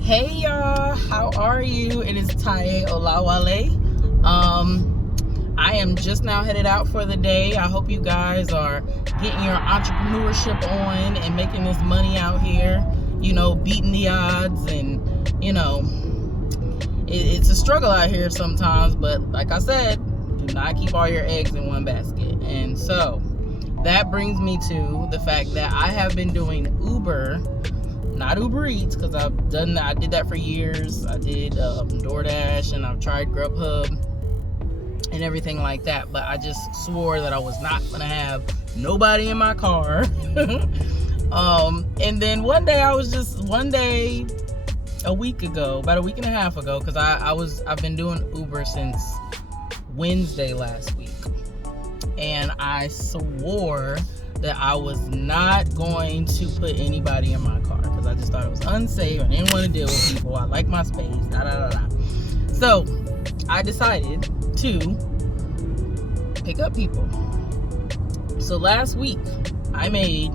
Hey y'all, how are you? It is Taye Olawale. I am just now headed out for the day. I hope you guys are getting your entrepreneurship on and making this money out here, beating the odds. And it's a struggle out here sometimes, but like I said, do not keep all your eggs in one basket. And so that brings me to the fact that I have been doing Uber, not UberEats, because I did that for years. I did DoorDash, and I've tried Grubhub and everything like that, but I just swore that I was not going to have nobody in my car. And then one day, a week ago, about a week and a half ago, because I've been doing Uber since Wednesday last week, and I swore that I was not going to put anybody in my car because I just thought it was unsafe. I didn't want to deal with people. I like my space. So I decided to pick up people. So last week I made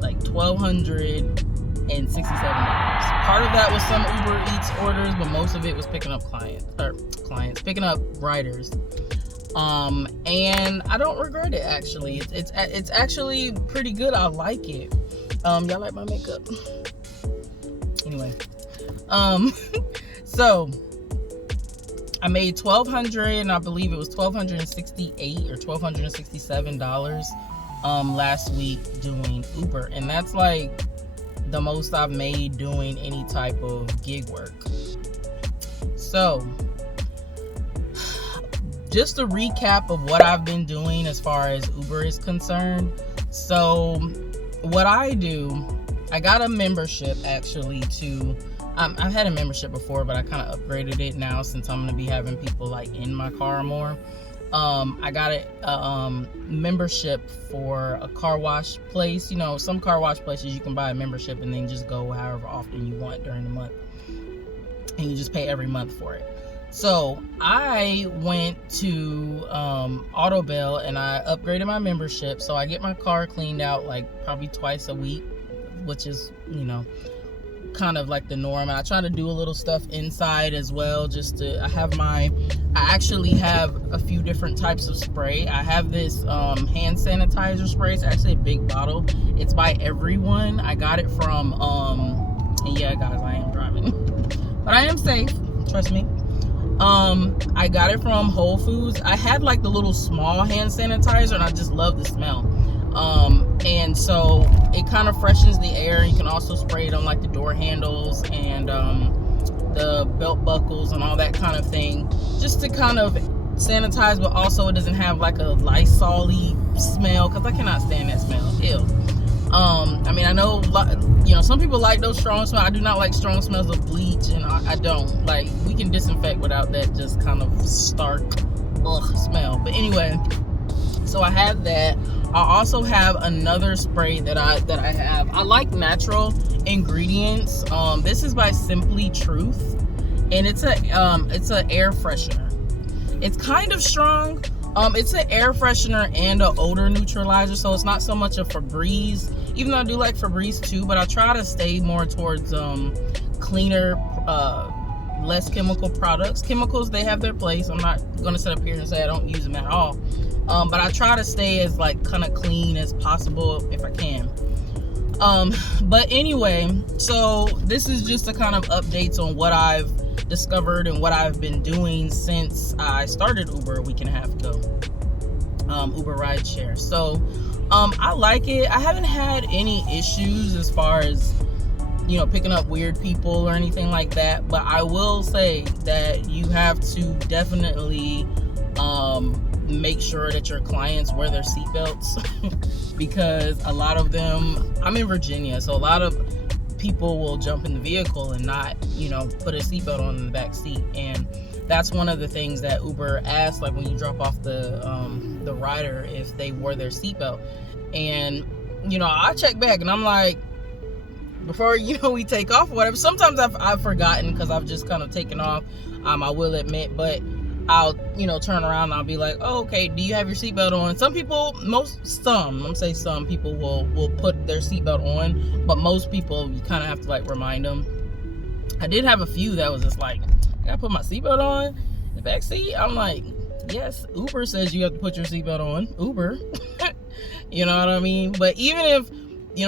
like $1,267. Part of that was some Uber Eats orders, but most of it was picking up picking up riders. And I don't regret it, actually. It's actually pretty good. I like it. Y'all like my makeup? Anyway, so I made $1,200, and I believe it was $1,268 or $1,267 last week doing Uber, and that's like the most I've made doing any type of gig work. So just a recap of what I've been doing as far as Uber is concerned. So what I do, I got a membership actually I've had a membership before, but I kind of upgraded it now since I'm going to be having people like in my car more. I got a membership for a car wash place. Some car wash places you can buy a membership and then just go however often you want during the month, and you just pay every month for it. So I went to Autobell and I upgraded my membership. So I get my car cleaned out like probably twice a week, which is, kind of like the norm. And I try to do a little stuff inside as well. I actually have a few different types of spray. I have this hand sanitizer spray. It's actually a big bottle. It's by Everyone. I got it from, and yeah, guys, I am driving, but I am safe. Trust me. I got it from Whole Foods. I had like the little small hand sanitizer, and I just love the smell. And so it kind of freshens the air. You can also spray it on like the door handles and the belt buckles and all that kind of thing, just to kind of sanitize, but also it doesn't have like a Lysol-y smell, because I cannot stand that smell. Ew. I mean, I know, some people like those strong smells. I do not like strong smells of bleach, and I don't. Like, we can disinfect without that just kind of stark, smell. But anyway, so I have that. I also have another spray that I have. I like natural ingredients. This is by Simply Truth, and it's an air freshener. It's kind of strong. It's an air freshener and an odor neutralizer, so it's not so much a Febreze, even though I do like Febreze too, but I try to stay more towards cleaner, less chemical products. Chemicals, they have their place. I'm not going to sit up here and say I don't use them at all, but I try to stay as like kind of clean as possible if I can. But anyway, so this is just a kind of updates on what I've discovered and what I've been doing since I started Uber a week and a half ago. Uber rideshare. So I like it. I haven't had any issues as far as picking up weird people or anything like that, but I will say that you have to definitely make sure that your clients wear their seatbelts because a lot of them, I'm in Virginia, so a lot of people will jump in the vehicle and not, put a seatbelt on in the back seat. And that's one of the things that Uber asks, like when you drop off the rider, if they wore their seatbelt. And, I check back and I'm like, before, we take off or whatever. Sometimes I've forgotten because I've just kind of taken off, I will admit. But I'll, turn around and I'll be like, oh, okay, do you have your seatbelt on? Some people, some people will put their seatbelt on, but most people, you kind of have to like remind them. I did have a few that was just like, I gotta put my seatbelt on the back seat. I'm like, yes, Uber says you have to put your seatbelt on. Uber. You know what I mean? But even if,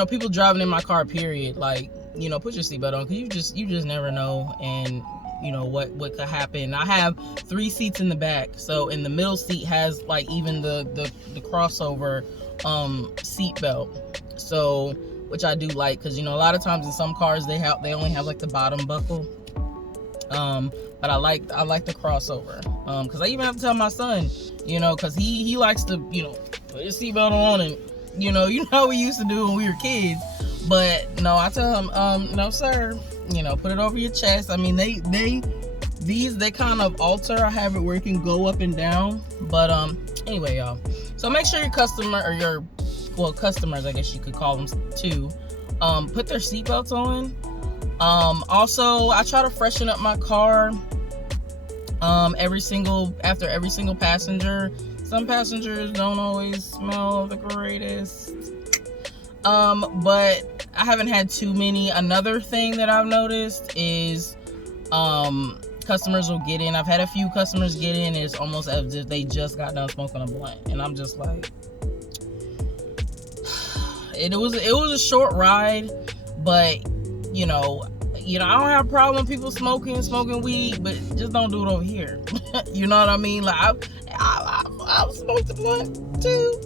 people driving in my car, period, like, put your seatbelt on, because you just never know. And what could happen. I have 3 seats in the back, so in the middle seat has like even the crossover seat belt, so which I do like, because a lot of times in some cars they only have like the bottom buckle, but I like the crossover, because I even have to tell my son, because he likes to put his seatbelt on, and you know how we used to do when we were kids. But no, I tell him, no sir, put it over your chest. I mean, they kind of alter. I have it where it can go up and down. But anyway, y'all. So make sure your customer, or your customers, I guess you could call them too, put their seatbelts on. Also, I try to freshen up my car after every single passenger. Some passengers don't always smell the greatest. But I haven't had too many. Another thing that I've noticed is customers will get in. I've had a few customers get in, it's almost as if they just got done smoking a blunt, and I'm just like, it was a short ride, but I don't have a problem with people smoking weed, but just don't do it over here. You know what I mean? Like I've smoked a blunt too.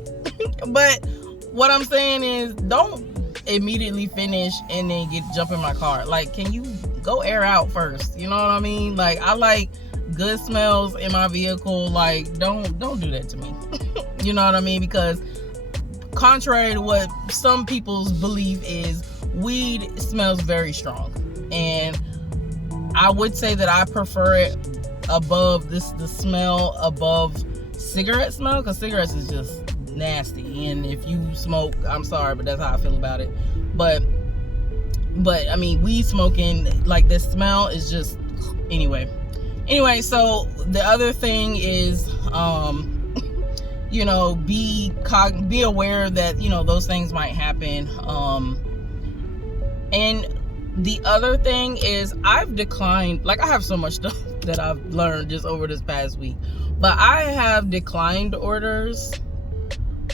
But what I'm saying is, don't immediately finish and then jump in my car. Like, can you go air out first? You know what I mean? Like, I like good smells in my vehicle. Like, don't do that to me. You know what I mean? Because contrary to what some people's belief is, weed smells very strong, and I would say that I prefer it above the smell above cigarette smell, because cigarettes is just nasty, and if you smoke, I'm sorry, but that's how I feel about it. But I mean, weed smoking, like, the smell is just anyway. So the other thing is be aware that those things might happen. And the other thing is, I've declined, like, I have so much stuff that I've learned just over this past week, but I have declined orders.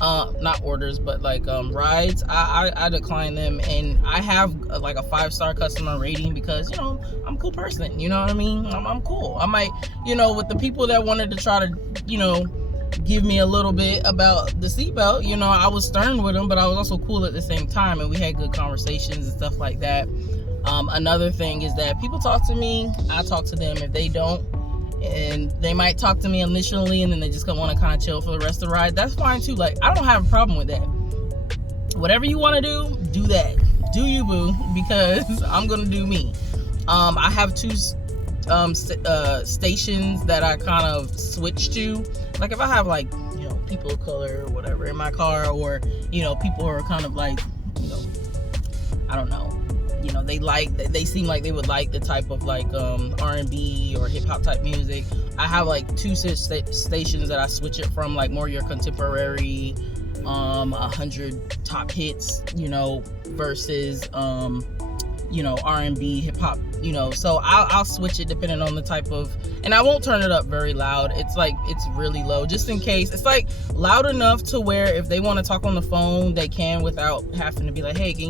Not orders, but like rides. I decline them, and I have like a 5-star customer rating, because I'm a cool person. You know what I mean? I'm cool. I might, with the people that wanted to try to give me a little bit about the seatbelt, I was stern with them, but I was also cool at the same time, and we had good conversations and stuff like that. Another thing is that people talk to me, I talk to them. If they don't, and they might talk to me initially, and then they just want to kind of chill for the rest of the ride, that's fine too. Like, I don't have a problem with that. Whatever you want to do that. Do you, boo, because I'm gonna do me. I have 2 stations that I kind of switch to. Like, if I have like people of color or whatever in my car, or people who are kind of like I don't know, they seem like they would like the type of like R&B or hip-hop type music. I have like 2 stations that I switch it from, like more your contemporary 100 top hits, versus R&B, hip-hop, so I'll switch it depending on the type of, and I won't turn it up very loud. It's like, it's really low, just in case. It's like loud enough to where if they want to talk on the phone, they can, without having to be like, hey, can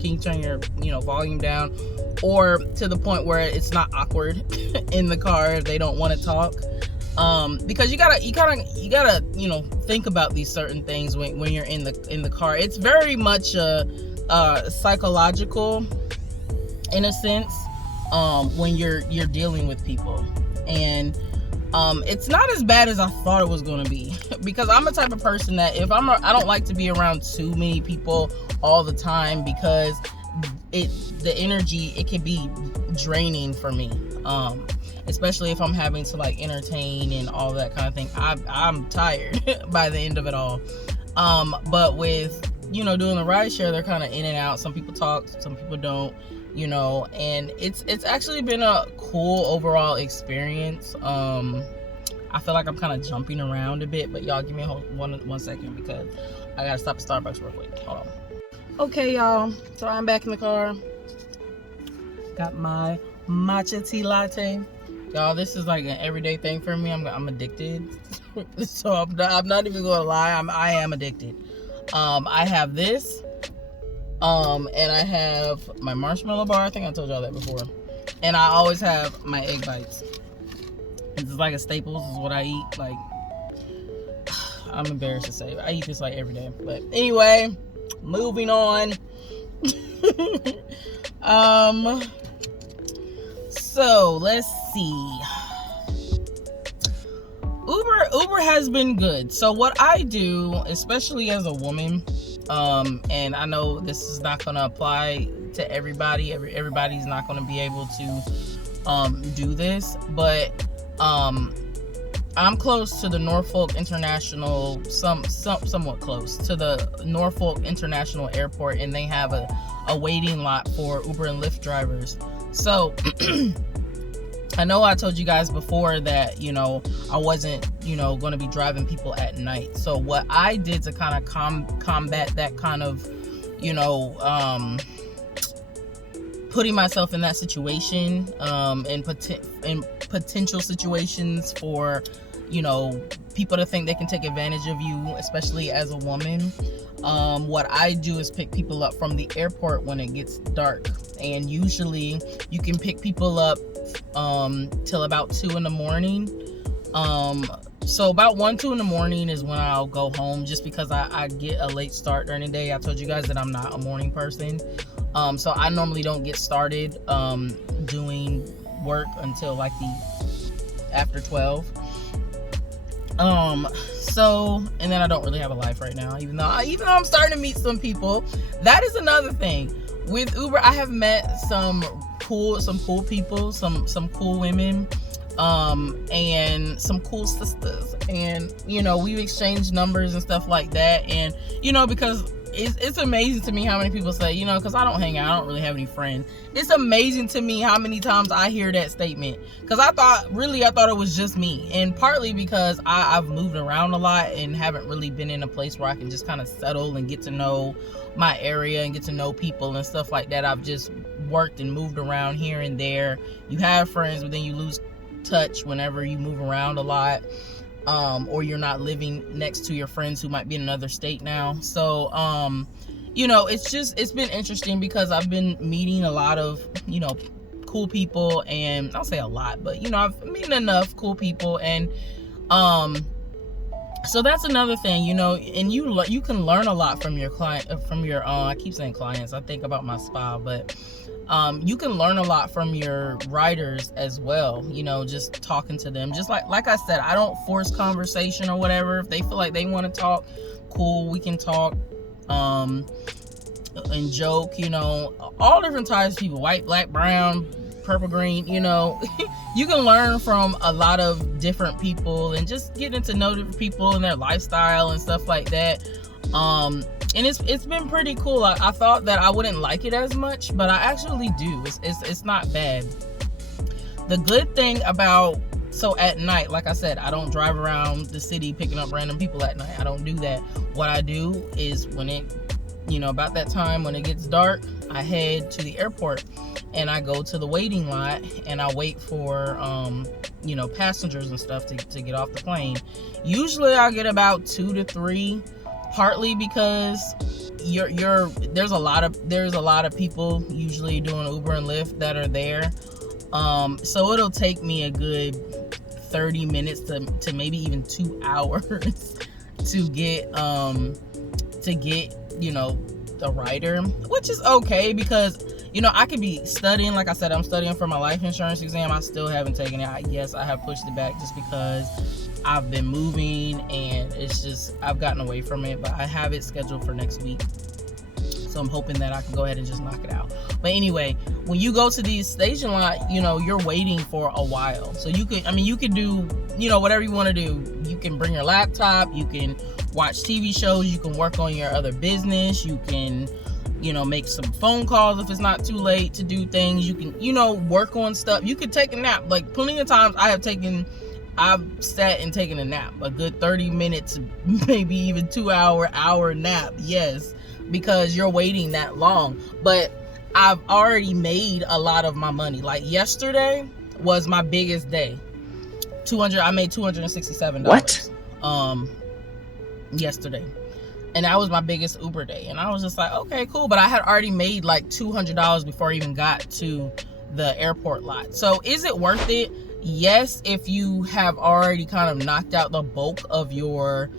you turn your volume down, or to the point where it's not awkward in the car if they don't want to talk. Because you gotta think about these certain things when you're in the car. It's very much psychological in a sense, when you're dealing with people, and it's not as bad as I thought it was going to be, because I'm the type of person that I don't like to be around too many people all the time, because the energy, it can be draining for me, especially if I'm having to like entertain and all that kind of thing. I'm tired by the end of it all. But with doing the rideshare, they're kind of in and out. Some people talk, some people don't, and it's actually been a cool overall experience. I feel like I'm kind of jumping around a bit, but y'all give me one second because I gotta stop at Starbucks real quick. Hold on. Okay, y'all. So I'm back in the car. Got my matcha tea latte. Y'all, this is like an everyday thing for me. I'm addicted. So I'm not even gonna lie. I am addicted. I have this. And I have my marshmallow bar. I think I told y'all that before. And I always have my egg bites. This is like a staple. This is what I eat. Like, I'm embarrassed to say, I eat this like every day. But anyway, moving on. So let's see. Uber has been good. So what I do, especially as a woman, and I know this is not going to apply to everybody. Everybody's not going to be able to do this, but I'm close to the Norfolk International, somewhat close to the Norfolk International Airport, and they have a waiting lot for Uber and Lyft drivers. So I know I told you guys before that, I wasn't, going to be driving people at night. So what I did to kind of combat that kind of, putting myself in that situation, and potential situations for, people to think they can take advantage of you, especially as a woman. What I do is pick people up from the airport when it gets dark. And usually you can pick people up till about 2 in the morning. So about 1, 2 in the morning is when I'll go home, just because I get a late start during the day. I told you guys that I'm not a morning person. So I normally don't get started doing work until like after 12. So, and then I don't really have a life right now, even though I'm starting to meet some people. That is another thing. With Uber, I have met some cool people, some cool women, and some cool sisters, and we've exchanged numbers and stuff like that. And because it's amazing to me how many people say, because I don't hang out, I don't really have any friends. It's amazing to me how many times I hear that statement, because I thought it was just me, and partly because I've moved around a lot and haven't really been in a place where I can just kind of settle and get to know my area and get to know people and stuff like that. I've just worked and moved around here and there. You have friends, but then you lose touch whenever you move around a lot, or you're not living next to your friends who might be in another state now. So it's been interesting because I've been meeting a lot of cool people, and I'll say a lot, but I've met enough cool people, and so that's another thing, and you can learn a lot from your client, I keep saying clients, I think about my spa, but you can learn a lot from your riders as well, just talking to them. Just like I said, I don't force conversation or whatever. If they feel like they want to talk, cool, we can talk, and joke, all different types of people, white, black, brown, purple, green, you can learn from a lot of different people and just getting to know different people and their lifestyle and stuff like that. And it's been pretty cool. I thought that I wouldn't like it as much, but I actually do. It's not bad. The good thing about, so at night, like I said, I don't drive around the city picking up random people at night. I don't do that. What I do is when it, about that time when it gets dark, I head to the airport and I go to the waiting lot and I wait for passengers and stuff to get off the plane. Usually I get about 2 to 3, partly because there's a lot of people usually doing Uber and Lyft that are there. So it'll take me a good 30 minutes to maybe even 2 hours to get a rider, which is okay because I could be studying. Like I said, I'm studying for my life insurance exam. I still haven't taken it. Yes, I have pushed it back just because I've been moving and it's just I've gotten away from it, but I have it scheduled for next week, so I'm hoping that I can go ahead and just knock it out. But anyway, when you go to these station lot, you're waiting for a while, so you could do whatever you want to do. You can bring your laptop, you can watch TV shows, you can work on your other business, you can make some phone calls if it's not too late to do things, you can work on stuff, you could take a nap. Like plenty of times I have taken I've sat and taken a nap, a good 30 minutes, maybe even 2 hour nap. Yes, because you're waiting that long. But I've already made a lot of my money. Like yesterday was my biggest day. I made $267. What? Yesterday. And that was my biggest Uber day. And I was just like, okay, cool. But I had already made like $200 before I even got to the airport lot. So is it worth it? Yes, if you have already kind of knocked out the bulk of your,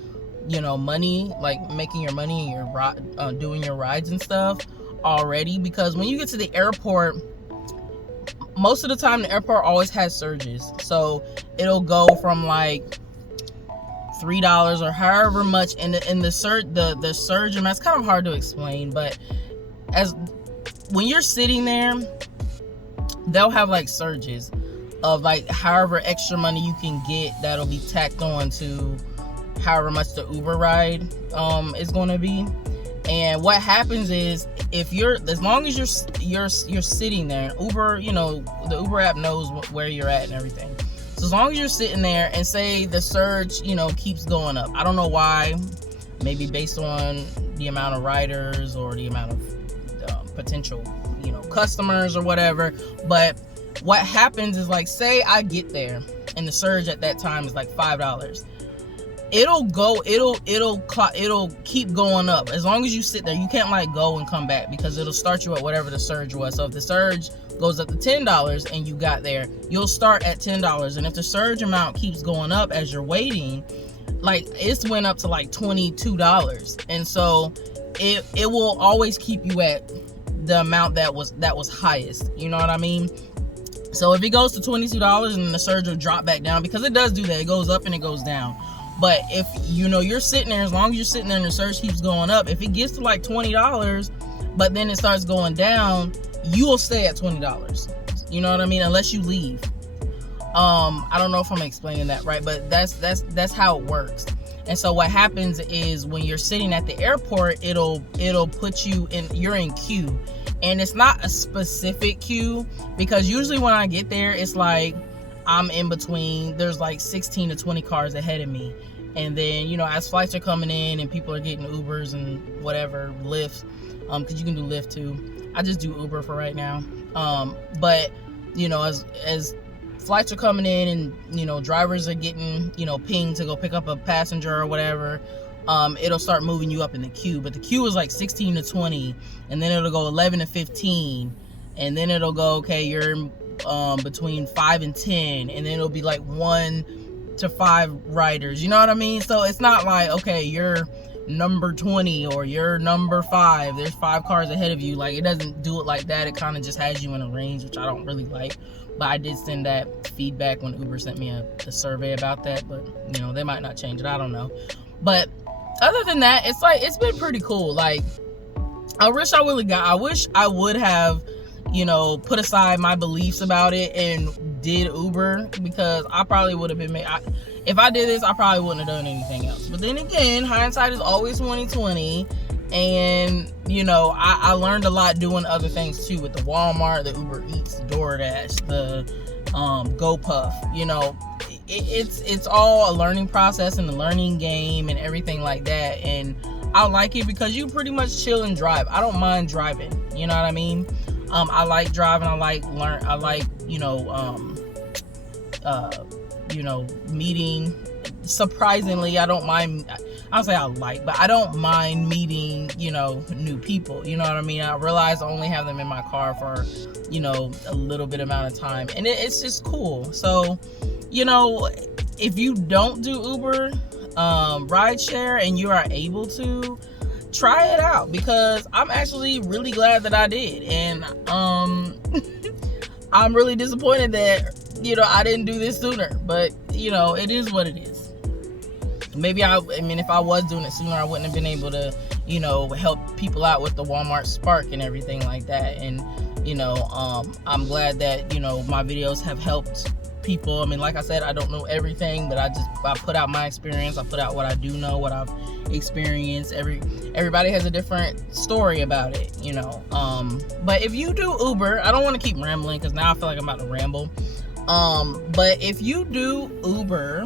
money, like making your money and your doing your rides and stuff already. Because when you get to the airport, most of the time the airport always has surges. So it'll go from like $3 or however much, and the surge amount, it's kind of hard to explain, but when you're sitting there, they'll have like surges of like however extra money you can get that'll be tacked on to however much the Uber ride is going to be. And what happens is, as long as you're sitting there, Uber, the Uber app knows where you're at and everything. So as long as you're sitting there and say the surge, keeps going up. I don't know why. Maybe based on the amount of riders or the amount of potential, customers or whatever. But what happens is, like, say I get there and the surge at that time is like $5. It'll keep going up as long as you sit there. You can't like go and come back, because it'll start you at whatever the surge was. So if the surge goes up to $10 and you got there, you'll start at $10. And if the surge amount keeps going up as you're waiting, like it's went up to like $22, and so it will always keep you at the amount that was highest. You know what I mean? So if it goes to $22 and the surge will drop back down, because it does do that. It goes up and it goes down. But if you're sitting there, as long as you're sitting there and the surge keeps going up, if it gets to like $20, but then it starts going down, you will stay at $20. You know what I mean? Unless you leave. I don't know if I'm explaining that right, but that's how it works. And so what happens is, when you're sitting at the airport, it'll put you're in queue. And it's not a specific queue, because usually when I get there, it's like I'm in between, there's like 16 to 20 cars ahead of me. And then, as flights are coming in and people are getting Ubers and whatever, Lyfts, because you can do Lyft too. I just do Uber for right now. But, as flights are coming in and, drivers are getting, pinged to go pick up a passenger or whatever, it'll start moving you up in the queue. But the queue is like 16 to 20, and then it'll go 11 to 15, and then it'll go, okay, you're between 5 and 10, and then it'll be like 1 to 5 riders. You know what I mean? So it's not like, okay, you're number 20 or you're number 5, there's 5 cars ahead of you. Like, it doesn't do it like that. It kind of just has you in a range, which I don't really like. But I did send that feedback when Uber sent me a survey about that. But they might not change it, I don't know. But other than that, it's been pretty cool. Like, I wish I would have put aside my beliefs about it and did Uber, because I probably would have been if I did this, I probably wouldn't have done anything else. But then again, hindsight is always 20/20, and I learned a lot doing other things too, with the Walmart, the UberEats, the DoorDash, the GoPuff. It's all a learning process and a learning game and everything like that. And I like it because you pretty much chill and drive. I don't mind driving, you know what I mean? I like driving. I like meeting. Surprisingly, I don't mind. I'll say but I don't mind meeting, new people. You know what I mean? I realize I only have them in my car for, a little bit amount of time, and it's just cool. So, if you don't do Uber, rideshare, and you are able to, try it out, because I'm actually really glad that I did. And I'm really disappointed that I didn't do this sooner, but it is what it is. Maybe if I was doing it sooner, I wouldn't have been able to help people out with the Walmart Spark and everything like that. And I'm glad that my videos have helped people. I mean, like I said, I don't know everything, but I put out my experience. I put out what I do know, what I've experienced. Everybody has a different story about it, But if you do Uber, I don't want to keep rambling, because now I feel like I'm about to ramble. But if you do Uber,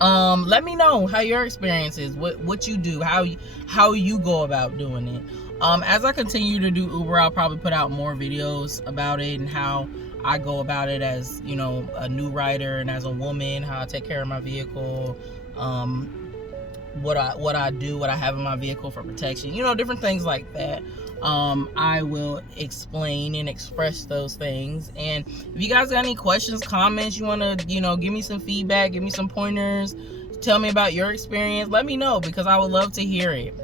let me know how your experience is, what you do, how you go about doing it. As I continue to do Uber, I'll probably put out more videos about it and how I go about it as, you know, a new rider and as a woman, how I take care of my vehicle, what I do, what I have in my vehicle for protection, you know, different things like that. I will explain and express those things. And if you guys got any questions, comments, you want to, you know, give me some feedback, give me some pointers, tell me about your experience, let me know, because I would love to hear it.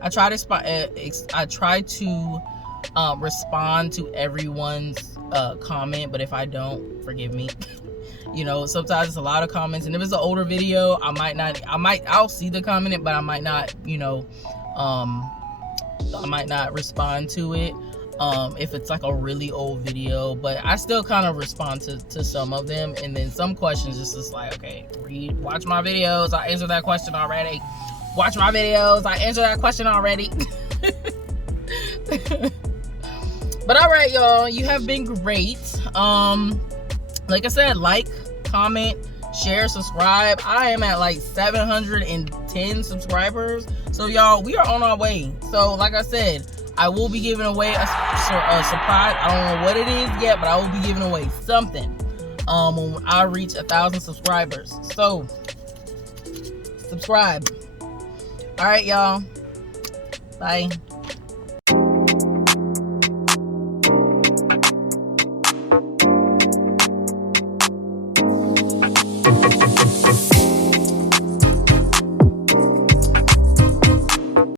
I try to respond to everyone's comment, but if I don't, forgive me. You know, sometimes it's a lot of comments, and if it's an older video, I'll see the comment, but I might not, you know, I might not respond to it if it's like a really old video, but I still kind of respond to some of them. And then some questions just like, okay, watch my videos, I answered that question already. Watch my videos, I answered that question already. But all right, y'all, you have been great. Like I said, like, comment, share, subscribe. I am at like 710 subscribers. So y'all, we are on our way. So like I said, I will be giving away a surprise. I don't know what it is yet, but I will be giving away something when I reach 1,000 subscribers. So subscribe. All right, y'all. Bye.